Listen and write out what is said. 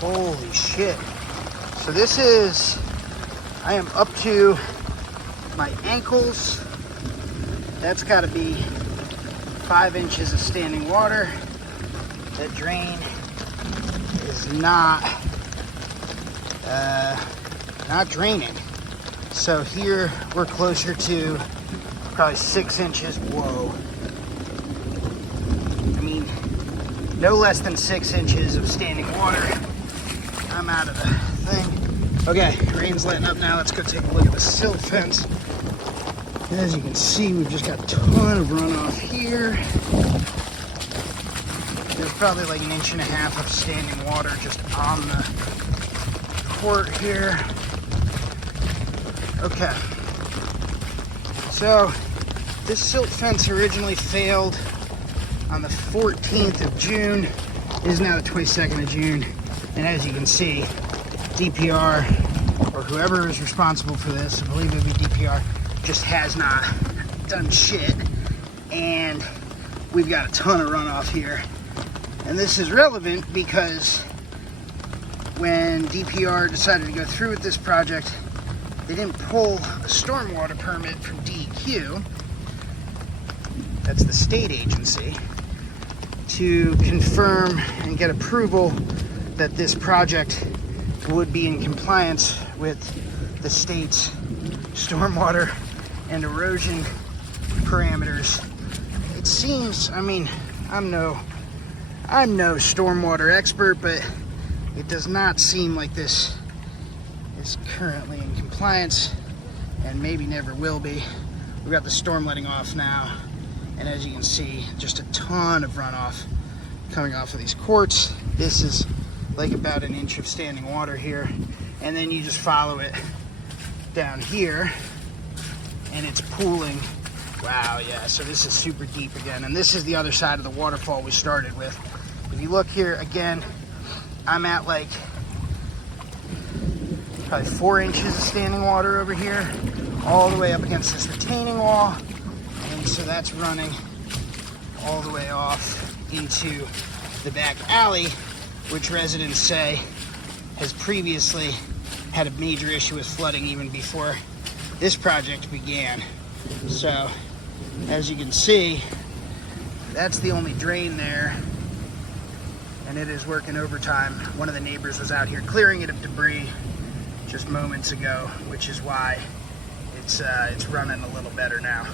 Holy shit. So this is, I am up to my ankles. That's got to be 5 inches of standing water. The drain is not draining. So here we're closer to probably 6 inches. Whoa. I mean, no less than 6 inches of standing water. I'm out of the thing. Okay, rain's letting up now. Let's go take a look at the silt fence. As you can see, we've just got a ton of runoff here. There's probably like 1.5 inches of standing water just on the court here. Okay. So, this silt fence originally failed on the 14th of June. It is now the 22nd of June. And as you can see, DPR, or whoever is responsible for this, I believe it would be DPR, just has not done shit. And we've got a ton of runoff here. And this is relevant because when DPR decided to go through with this project, they didn't pull a stormwater permit from DEQ, that's the state agency, to confirm and get approval that this project would be in compliance with the state's stormwater and erosion parameters. It seems, I mean, I'm no stormwater expert, but it does not seem like this is currently in compliance, and maybe never will be. We've got the storm letting off now, and as you can see, just a ton of runoff coming off of these courts. This is like about 1 inch of standing water here, and then you just follow it down here, and it's pooling. Wow, yeah, so this is super deep again, and this is the other side of the waterfall we started with. If you look here, again, I'm at like probably 4 inches of standing water over here, all the way up against this retaining wall, and so that's running all the way off into the back alley, which residents say has previously had a major issue with flooding even before this project began. So, as you can see, that's the only drain there, and it is working overtime. One of the neighbors was out here clearing it of debris just moments ago, which is why it's running a little better now.